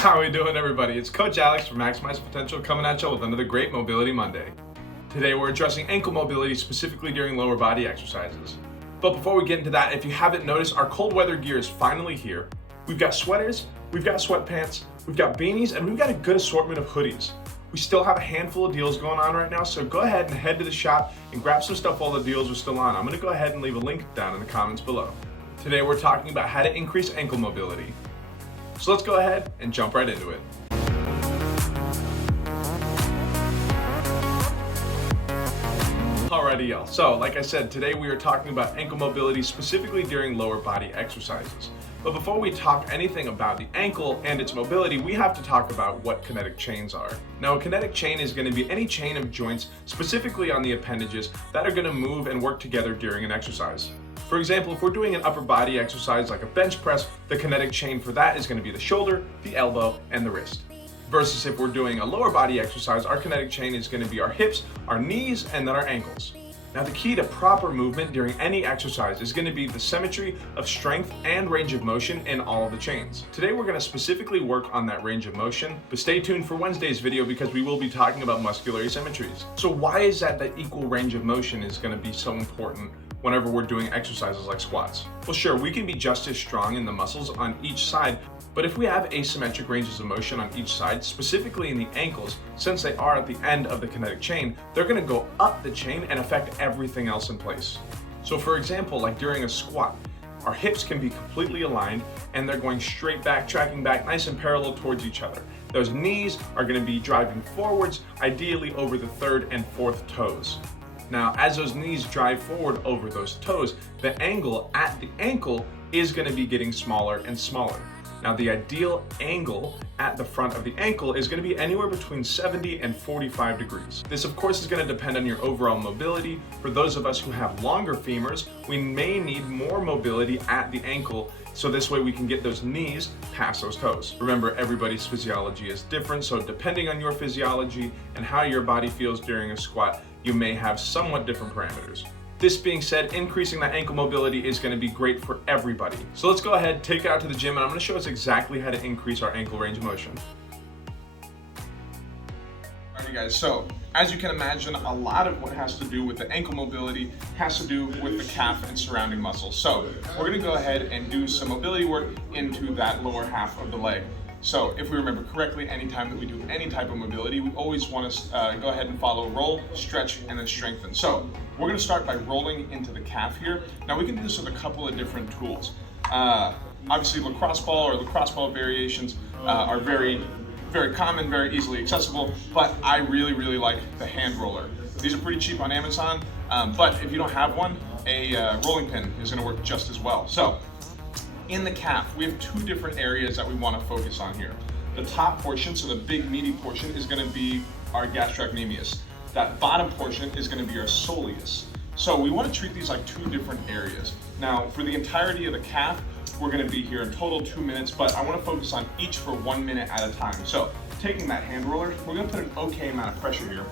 How are we doing, everybody? It's Coach Alex from Maximize Potential coming at you with another great Mobility Monday. Today we're addressing ankle mobility specifically during lower body exercises. But before we get into that, if you haven't noticed, our cold weather gear is finally here. We've got sweaters, we've got sweatpants, we've got beanies, and we've got a good assortment of hoodies. We still have a handful of deals going on right now, so go ahead and head to the shop and grab some stuff while the deals are still on. I'm going to go ahead and leave a link down in the comments below. Today we're talking about how to increase ankle mobility. So let's go ahead and jump right into it. Alrighty, y'all. So, like I said, today we are talking about ankle mobility specifically during lower body exercises. But before we talk anything about the ankle and its mobility, we have to talk about what kinetic chains are. Now, a kinetic chain is going to be any chain of joints, specifically on the appendages, that are going to move and work together during an exercise. For example, if we're doing an upper body exercise like a bench press, the kinetic chain for that is going to be the shoulder, the elbow, and the wrist. Versus if we're doing a lower body exercise, our kinetic chain is going to be our hips, our knees, and then our ankles. Now, the key to proper movement during any exercise is going to be the symmetry of strength and range of motion in all of the chains. Today, we're going to specifically work on that range of motion, but stay tuned for Wednesday's video because we will be talking about muscular asymmetries. So why is that equal range of motion is going to be so important whenever we're doing exercises like squats? Well, sure, we can be just as strong in the muscles on each side, but if we have asymmetric ranges of motion on each side, specifically in the ankles, since they are at the end of the kinetic chain, they're going to go up the chain and affect everything else in place. So for example, like during a squat, our hips can be completely aligned and they're going straight back, tracking back nice and parallel towards each other. Those knees are going to be driving forwards, ideally over the third and fourth toes. Now, as those knees drive forward over those toes, the angle at the ankle is going to be getting smaller and smaller. Now, the ideal angle at the front of the ankle is going to be anywhere between 70 and 45 degrees. This, of course, is going to depend on your overall mobility. For those of us who have longer femurs, we may need more mobility at the ankle, so this way we can get those knees past those toes. Remember, everybody's physiology is different, so depending on your physiology and how your body feels during a squat, you may have somewhat different parameters. This being said, increasing that ankle mobility is going to be great for everybody. So let's go ahead, take it out to the gym, and I'm going to show us exactly how to increase our ankle range of motion. Alright guys, so as you can imagine, a lot of what has to do with the ankle mobility has to do with the calf and surrounding muscles. So we're going to go ahead and do some mobility work into that lower half of the leg. So if we remember correctly, anytime that we do any type of mobility, we always want to go ahead and follow roll, stretch, and then strengthen. So we're going to start by rolling into the calf here. Now we can do this with a couple of different tools. Obviously lacrosse ball or lacrosse ball variations are very common, very easily accessible, but I really like the hand roller. These are pretty cheap on Amazon, but if you don't have one, a rolling pin is going to work just as well. So in the calf, we have two different areas that we want to focus on here. The top portion, so the big meaty portion, is going to be our gastrocnemius. That bottom portion is going to be our soleus. So we want to treat these like two different areas. Now, for the entirety of the calf, we're going to be here in total 2 minutes, but I want to focus on each for 1 minute at a time. So taking that hand roller, we're going to put an okay amount of pressure here.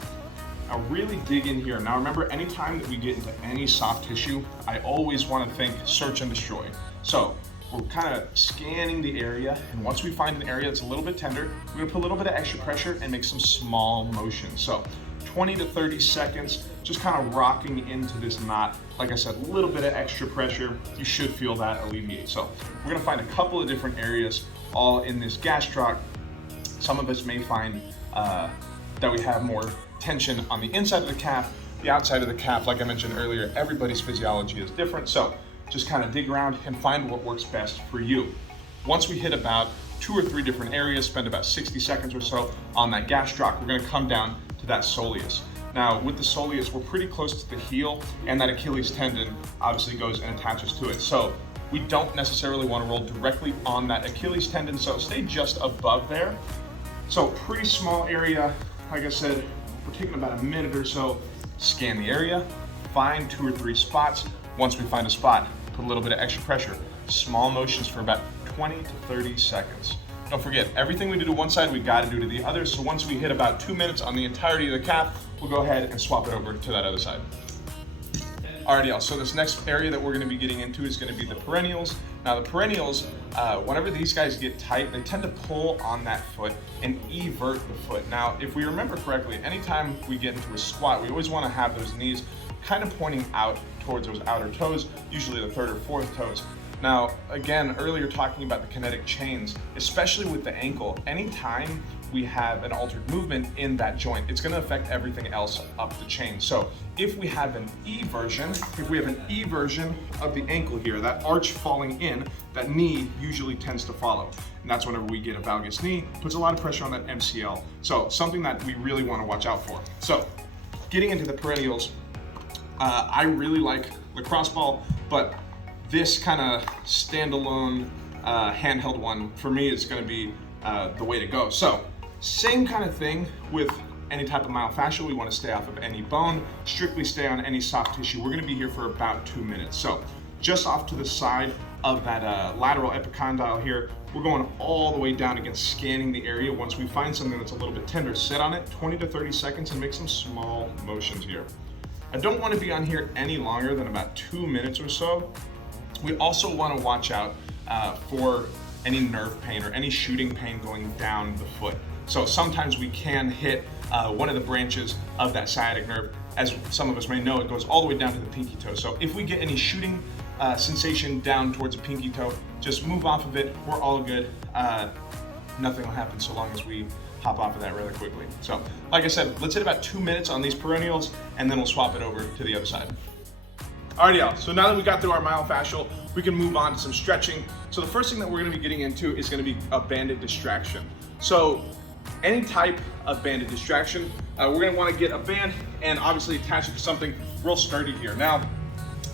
Now really dig in here. Now remember, anytime that we get into any soft tissue, I always want to think search and destroy. So we're kind of scanning the area, and once we find an area that's a little bit tender, we're gonna put a little bit of extra pressure and make some small motions. So 20 to 30 seconds, just kind of rocking into this knot. Like I said, a little bit of extra pressure, you should feel that alleviate. So we're gonna find a couple of different areas all in this gastroc. Some of us may find that we have more tension on the inside of the calf, the outside of the calf. Like I mentioned earlier, everybody's physiology is different. So just kind of dig around and find what works best for you. Once we hit about 2 or 3 different areas, spend about 60 seconds or so on that gastroc, we're going to come down to that soleus. Now with the soleus, we're pretty close to the heel, and that Achilles tendon obviously goes and attaches to it. So we don't necessarily want to roll directly on that Achilles tendon, so stay just above there. So pretty small area. Like I said, we're taking about a minute or so, scan the area, find 2 or 3 spots. Once we find a spot, put a little bit of extra pressure. Small motions for about 20 to 30 seconds. Don't forget, everything we do to one side, we got to do to the other. So once we hit about 2 minutes on the entirety of the calf, we'll go ahead and swap it over to that other side. Alrighty, y'all. So this next area that we're going to be getting into is going to be the perennials. Now the perennials, whenever these guys get tight, they tend to pull on that foot and evert the foot. Now, if we remember correctly, anytime we get into a squat, we always want to have those knees kind of pointing out towards those outer toes, usually the third or fourth toes. Now, again, earlier talking about the kinetic chains, especially with the ankle, anytime we have an altered movement in that joint, it's going to affect everything else up the chain. So if we have an eversion, of the ankle here, that arch falling in, that knee usually tends to follow. And that's whenever we get a valgus knee, puts a lot of pressure on that MCL. So something that we really want to watch out for. So getting into the perennials, I really like lacrosse ball, but this kind of standalone handheld one for me is going to be the way to go. So same kind of thing with any type of myofascial. We want to stay off of any bone, strictly stay on any soft tissue. We're going to be here for about 2 minutes. So just off to the side of that lateral epicondyle here, we're going all the way down again, scanning the area. Once we find something that's a little bit tender, sit on it 20 to 30 seconds and make some small motions here. I don't want to be on here any longer than about 2 minutes or so. We also want to watch out for any nerve pain or any shooting pain going down the foot. So sometimes we can hit one of the branches of that sciatic nerve. As some of us may know, it goes all the way down to the pinky toe. So if we get any shooting sensation down towards the pinky toe, just move off of it. We're all good. Nothing will happen so long as we hop off of that rather quickly. So like I said, let's hit about 2 minutes on these perennials and then we'll swap it over to the other side. Alrighty, y'all, so now that we got through our myofascial, we can move on to some stretching. So the first thing that we're gonna be getting into is gonna be a banded distraction. So any type of banded distraction, we're gonna wanna get a band and obviously attach it to something real sturdy here. Now,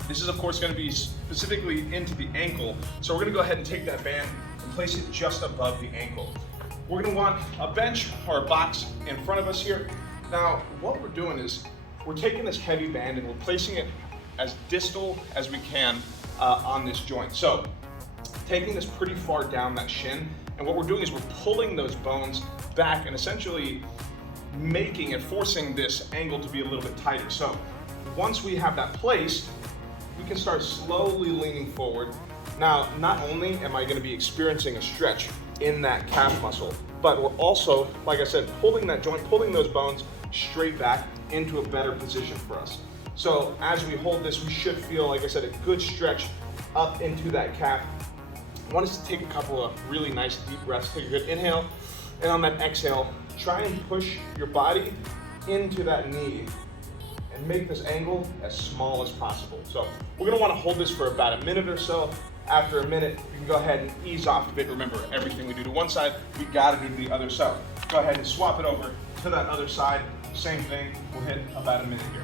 this is of course gonna be specifically into the ankle. So we're gonna go ahead and take that band and place it just above the ankle. We're gonna want a bench or a box in front of us here. Now, what we're doing is we're taking this heavy band and we're placing it as distal as we can on this joint. So taking this pretty far down that shin, and what we're doing is we're pulling those bones back and essentially making and forcing this angle to be a little bit tighter. So once we have that placed, we can start slowly leaning forward. Now, not only am I going to be experiencing a stretch in that calf muscle, but we're also, like I said, pulling that joint, pulling those bones straight back into a better position for us. So as we hold this, we should feel, like I said, a good stretch up into that calf. I want us to take a couple of really nice deep breaths. Take a good inhale, and on that exhale, try and push your body into that knee and make this angle as small as possible. So we're gonna wanna hold this for about a minute or so. After a minute, you can go ahead and ease off of it. Remember, everything we do to one side, we gotta do to the other. So go ahead and swap it over to that other side. Same thing, we'll hit about a minute here.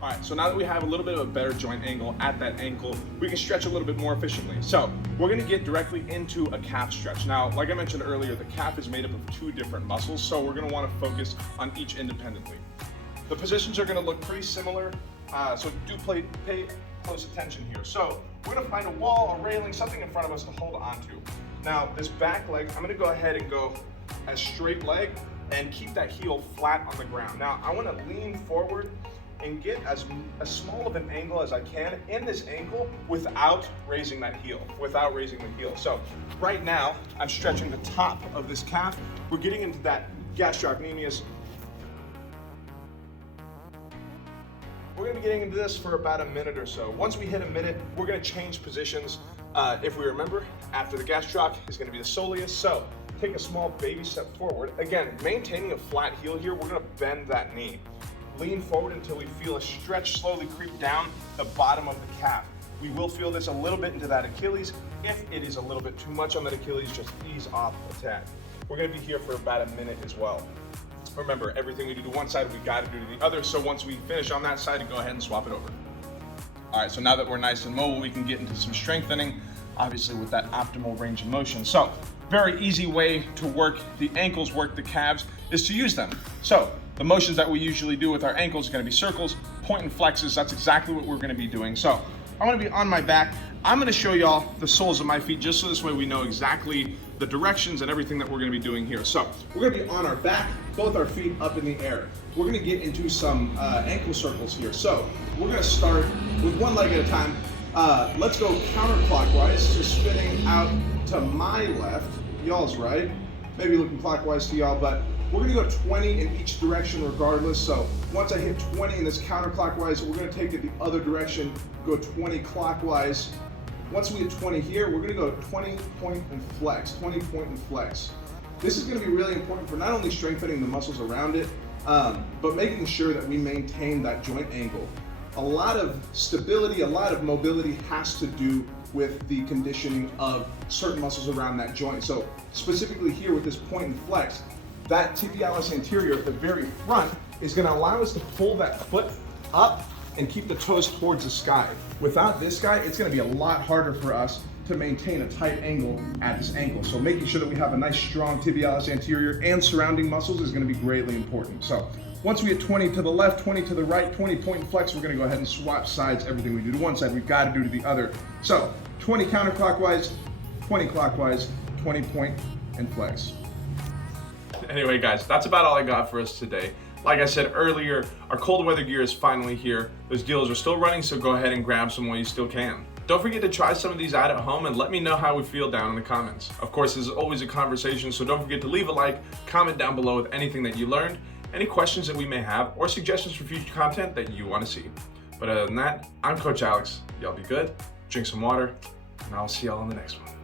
All right, so now that we have a little bit of a better joint angle at that ankle, we can stretch a little bit more efficiently. So we're gonna get directly into a calf stretch. Now, like I mentioned earlier, the calf is made up of 2 different muscles, so we're gonna wanna focus on each independently. The positions are gonna look pretty similar, so do pay close attention here. So we're gonna find a wall, a railing, something in front of us to hold onto. Now, this back leg, I'm gonna go ahead and go as straight leg and keep that heel flat on the ground. Now, I wanna lean forward and get as small of an angle as I can in this ankle without raising that heel, So right now, I'm stretching the top of this calf. We're getting into that gastrocnemius. We're gonna be getting into this for about a minute or so. Once we hit a minute, we're gonna change positions. If we remember, after the gastroc is gonna be the soleus. So take a small baby step forward. Again, maintaining a flat heel here, we're gonna bend that knee. Lean forward until we feel a stretch slowly creep down the bottom of the calf. We will feel this a little bit into that Achilles. If it is a little bit too much on that Achilles, just ease off a tad. We're gonna be here for about a minute as well. Remember, everything we do to one side, we gotta do to the other. So once we finish on that side, go ahead and swap it over. All right, so now that we're nice and mobile, we can get into some strengthening, obviously with that optimal range of motion. So very easy way to work the ankles, work the calves, is to use them. So the motions that we usually do with our ankles are gonna be circles, point and flexes. That's exactly what we're gonna be doing. So I'm gonna be on my back. I'm gonna show y'all the soles of my feet just so this way we know exactly the directions and everything that we're gonna be doing here. So we're gonna be on our back, both our feet up in the air. We're gonna get into some ankle circles here. So we're gonna start with one leg at a time. Let's go counterclockwise, so spinning out to my left, y'all's right. Maybe looking clockwise to y'all, but we're gonna go 20 in each direction regardless. So once I hit 20 in this counterclockwise, we're gonna take it the other direction, go 20 clockwise. Once we hit 20 here, we're gonna go 20 point and flex, 20 point and flex. This is gonna be really important for not only strengthening the muscles around it, but making sure that we maintain that joint angle. A lot of stability, a lot of mobility has to do with the conditioning of certain muscles around that joint. So specifically here with this point and flex, that tibialis anterior at the very front is going to allow us to pull that foot up and keep the toes towards the sky. Without this guy, it's going to be a lot harder for us to maintain a tight angle at this ankle. So making sure that we have a nice strong tibialis anterior and surrounding muscles is going to be greatly important. So once we hit 20 to the left, 20 to the right, 20 point and flex, we're going to go ahead and swap sides. Everything we do to one side, we've got to do to the other. So 20 counterclockwise, 20 clockwise, 20 point and flex. Anyway guys, that's about all I got for us today. Like I said earlier, our cold weather gear is finally here. Those deals are still running, so go ahead and grab some while you still can. Don't forget to try some of these out at home and let me know how we feel down in the comments. Of course, this is always a conversation, so don't forget to leave a like, comment down below with anything that you learned, any questions that we may have, or suggestions for future content that you want to see. But other than that, I'm Coach Alex. Y'all be good, drink some water, and I'll see y'all on the next one.